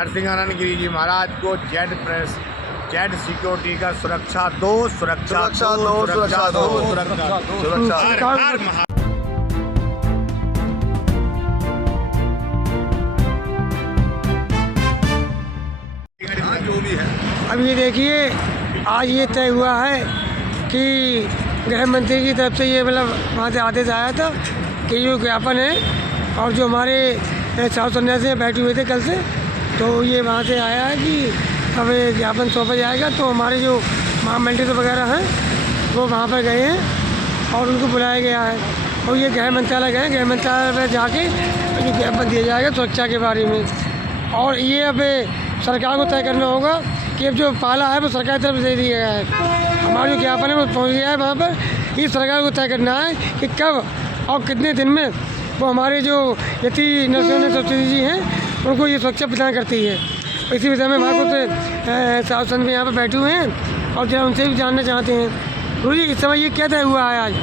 नरसिंहानंद गिरी जी महाराज को Z security का सुरक्षा दो। जो भी है अब ये देखिए, आज ये तय हुआ है कि गृह मंत्री की तरफ से ये मतलब वहाँ से आदेश आया था कि जो ज्ञापन है और जो हमारे साधु सन्यासी बैठे हुए थे कल से, तो ये वहाँ से आया है कि अब ये ज्ञापन सौंपा जाएगा। तो हमारे जो महामंत्री वगैरह हैं वो वहाँ पर गए हैं और उनको बुलाया गया है और ये गृह मंत्रालय गए। गृह मंत्रालय में जाके जो ज्ञापन दिया जाएगा सुरक्षा के बारे में, और ये अब सरकार को तय करना होगा कि अब जो पाला है वो सरकार की तरफ से दे दिया गया है। हमारा जो ज्ञापन है वो पहुँच गया है वहाँ पर। ये सरकार को तय करना है कि कब और कितने दिन में वो हमारे जो यति नरसिंहानंद सरस्वती जी हैं उनको ये सुरक्षा प्रदान करती है। इसी विषय में हमारे कुछ साधु संत भी यहाँ पर बैठे हुए हैं और जरा उनसे भी जानना चाहते हैं। गुरु जी, इस समय ये क्या तय हुआ है आज?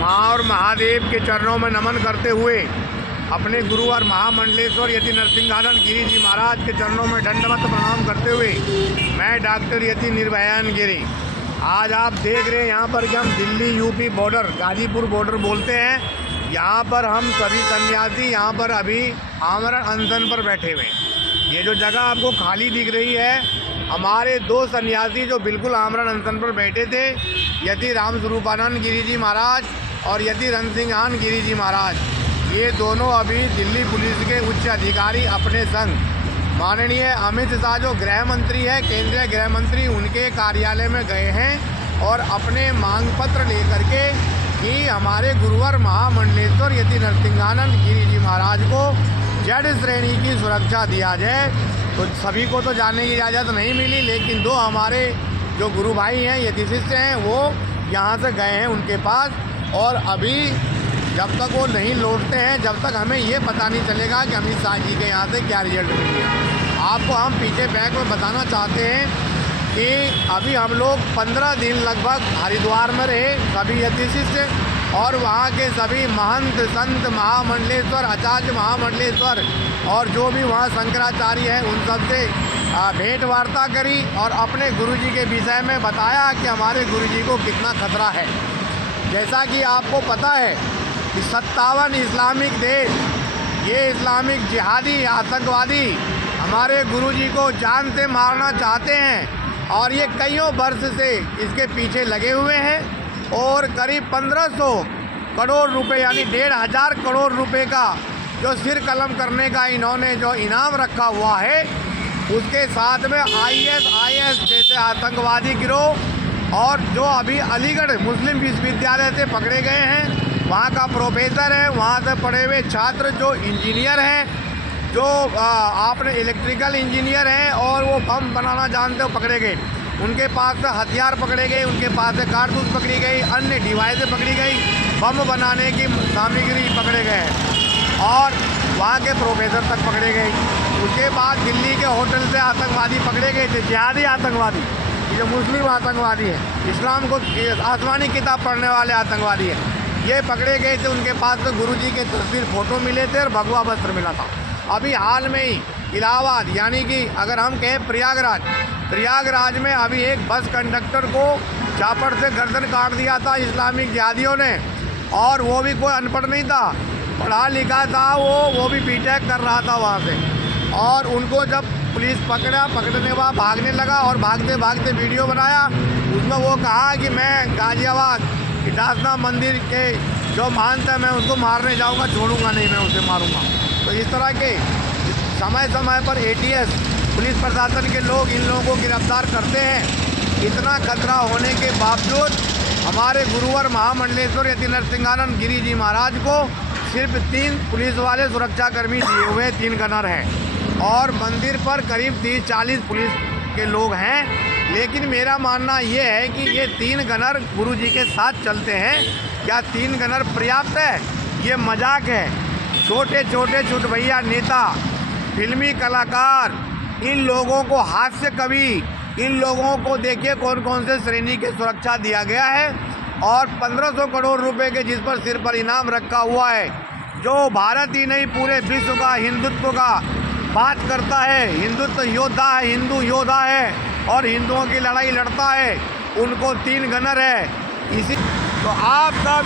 माँ और महादेव के चरणों में नमन करते हुए अपने गुरु और महामंडलेश्वर यति नरसिंहानंद गिरी जी महाराज के चरणों में दंडवत प्रणाम करते हुए मैं डॉक्टर यति निर्भयानंद गिरी, आज आप देख रहे हैं यहाँ पर कि हम Delhi UP border, Ghazipur border बोलते हैं। यहाँ पर हम सभी सन्यासी यहाँ पर अभी आमरण अनशन पर बैठे हुए हैं। ये जो जगह आपको खाली दिख रही है, हमारे दो सन्यासी जो बिल्कुल आमरण अनशन पर बैठे थे, यति राम स्वरूपानंद गिरी जी महाराज और यति रणसिंहान गिरी जी महाराज, ये दोनों अभी दिल्ली पुलिस के उच्च अधिकारी अपने संग माननीय अमित शाह जो गृह मंत्री है, केंद्रीय गृह मंत्री, उनके कार्यालय में गए हैं और अपने मांग पत्र लेकर के कि हमारे गुरुवर महामंडलेश्वर यति नरसिंहानंद गिरी जी महाराज को जेड श्रेणी की सुरक्षा दिया जाए। तो सभी को तो जाने की इजाज़त नहीं मिली, लेकिन दो हमारे जो गुरु भाई हैं, यति शिष्य हैं, वो यहाँ से गए हैं उनके पास। और अभी जब तक वो नहीं लौटते हैं, जब तक हमें ये पता नहीं चलेगा कि अमित शाह जी के यहाँ से क्या रिजल्ट मिलेगा। आपको हम पीछे बैक में बताना चाहते हैं कि अभी हम लोग 15 दिन लगभग हरिद्वार में रहे, सभी यति शिष्य और वहाँ के सभी महंत संत महामंडलेश्वर, आचार्य महामंडलेश्वर और जो भी वहाँ शंकराचार्य हैं, उन सब से भेंट वार्ता करी और अपने गुरुजी के विषय में बताया कि हमारे गुरुजी को कितना खतरा है। जैसा कि आपको पता है कि 57 इस्लामिक देश, ये इस्लामिक जिहादी आतंकवादी हमारे गुरुजी को जान से मारना चाहते हैं और ये कईयों वर्ष से इसके पीछे लगे हुए हैं और करीब 1500 करोड़ रुपए यानी 1500 करोड़ रुपए का जो सिर कलम करने का इन्होंने जो इनाम रखा हुआ है, उसके साथ में IS जैसे आतंकवादी गिरोह और जो अभी अलीगढ़ मुस्लिम विश्वविद्यालय से पकड़े गए हैं, वहाँ का प्रोफेसर है, वहाँ से पढ़े हुए छात्र जो इंजीनियर हैं, जो आपने इलेक्ट्रिकल इंजीनियर हैं और वो बम बनाना जानते हो, पकड़े गए। उनके पास से हथियार पकड़े गए, उनके पास से कारतूस पकड़ी गई, अन्य डिवाइसें पकड़ी गई, बम बनाने की सामग्री पकड़े गए हैं और वहाँ के प्रोफेसर तक पकड़े गए। उसके बाद दिल्ली के होटल से आतंकवादी पकड़े गए थे, जिहादी आतंकवादी, जो मुस्लिम आतंकवादी हैं, इस्लाम को आसमानी किताब पढ़ने वाले आतंकवादी हैं, ये पकड़े गए थे। उनके पास तो गुरुजी के तस्वीर फोटो मिले थे और भगवा वस्त्र मिला था। अभी हाल में ही इलाहाबाद यानी कि अगर हम कहें प्रयागराज में अभी एक बस कंडक्टर को चापड़ से गर्दन काट दिया था इस्लामिक जिहादियों ने, और वो भी कोई अनपढ़ नहीं था, पढ़ा लिखा था, वो भी बीटेक कर रहा था वहाँ से। और उनको जब पुलिस पकड़ने के बाद भागने लगा और भागते भागते वीडियो बनाया, उसमें वो कहा कि मैं गाजियाबाद इटासना मंदिर के जो महंत है मैं उसको मारने जाऊंगा, छोड़ूंगा नहीं, मैं उसे मारूंगा। तो इस तरह के समय समय पर ATS पुलिस प्रशासन के लोग इन लोगों को गिरफ्तार करते हैं। इतना खतरा होने के बावजूद हमारे गुरुवर महामंडलेश्वर यति नरसिंहानंद गिरी जी महाराज को सिर्फ 3 पुलिस वाले सुरक्षाकर्मी दिए हुए, 3 गनर हैं और मंदिर पर करीब 30-40 पुलिस के लोग हैं। लेकिन मेरा मानना ये है कि ये 3 गनर गुरुजी के साथ चलते हैं। क्या 3 गनर पर्याप्त है? ये मजाक है। छोटे छोटे चुटभैया नेता, फिल्मी कलाकार, इन लोगों को हास्य कवि, इन लोगों को देखिए कौन कौन से श्रेणी की सुरक्षा दिया गया है और 1500 करोड़ रुपए के जिस पर सिर पर इनाम रखा हुआ है, जो भारत ही नहीं पूरे विश्व का हिंदुत्व का बात करता है, हिंदुत्व योद्धा है, हिंदू योद्धा है और हिंदुओं की लड़ाई लड़ता है, उनको 3 गनर है। इसी तो आपका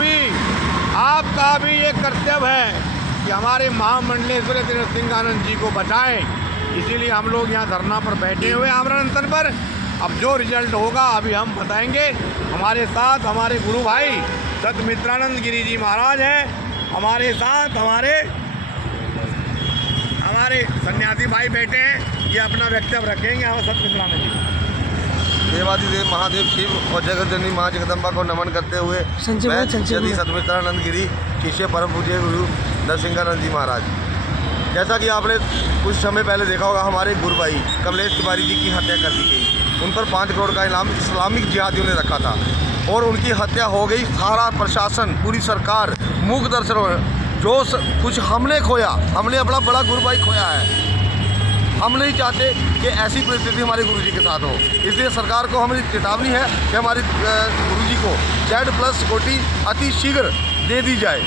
भी ये कर्तव्य है कि हमारे महामंडलेश्वर यति नरसिंहानंद जी को बचाएं। इसीलिए हम लोग यहाँ धरना पर बैठे हुए हैं आमरण अनशन पर। अब जो रिजल्ट होगा अभी हम बताएंगे। हमारे साथ हमारे गुरु भाई सतमित्रानंद गिरी जी महाराज हैं, हमारे साथ हमारे सन्यासी भाई बैठे हैं, ये अपना वक्तव्य रखेंगे। हम सतमित्रानंद जी देवादिदेव महादेव शिव और जगत जननी माँ जगदम्बा को नमन करते हुए मैं यदि सतमित्रानंद गिरी शिष्य परम पूज्य गुरु नरसिंहानंद जी महाराज, जैसा कि आपने कुछ समय पहले देखा होगा, हमारे गुरु भाई कमलेश तिवारी जी की हत्या कर दी गई। उन पर 5 करोड़ का इनाम इस्लामिक जिहादियों ने रखा था और उनकी हत्या हो गई। सारा प्रशासन, पूरी सरकार मूक दर्शन, जो कुछ हमने खोया, हमने अपना बड़ा गुरु भाई खोया है। हम नहीं चाहते कि ऐसी परिस्थिति हमारे गुरुजी के साथ हो, इसलिए सरकार को हमारी चेतावनी है कि हमारे गुरुजी को Z+ कोटि अति शीघ्र दे दी जाए।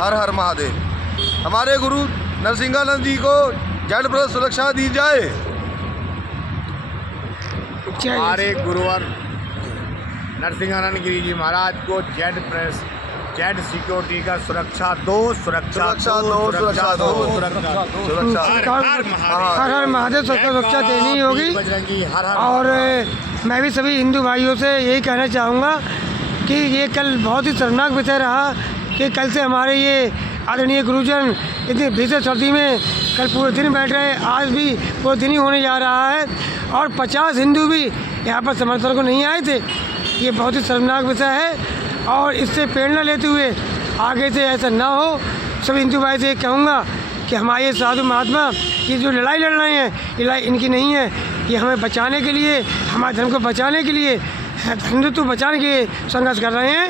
हर हर महादेव। हमारे गुरु नरसिंहानंद जी को Z+ सुरक्षा दी जाए। हमारे गुरुवर नरसिंहानंद गिरी जी महाराज को Z सिक्योरिटी का सुरक्षा दो। हर हर महादेव सुरक्षा देनी होगी। बजरंगी हर हर। और मैं भी सभी हिंदू भाइयों से यही कहना चाहूँगा कि ये कल बहुत ही शर्मनाक विषय रहा कि कल से हमारे ये आदरणीय गुरुजन इतनी भीषण सर्दी में कल पूरे दिन बैठ रहे, आज भी पूरे दिन ही होने जा रहा है और 50 हिंदू भी यहाँ पर समर्थन को नहीं आए थे। ये बहुत ही शर्मनाक विषय है और इससे प्रेरणा लेते हुए आगे से ऐसा ना हो। सभी हिंदू भाई से कहूँगा कि हमारे साधु महात्मा ये जो लड़ाई लड़ रहे हैं, ये लड़ाई इनकी नहीं है, ये हमें बचाने के लिए, हमारे धर्म को बचाने के लिए, हिंदुत्व बचाने के लिए संघर्ष कर रहे हैं।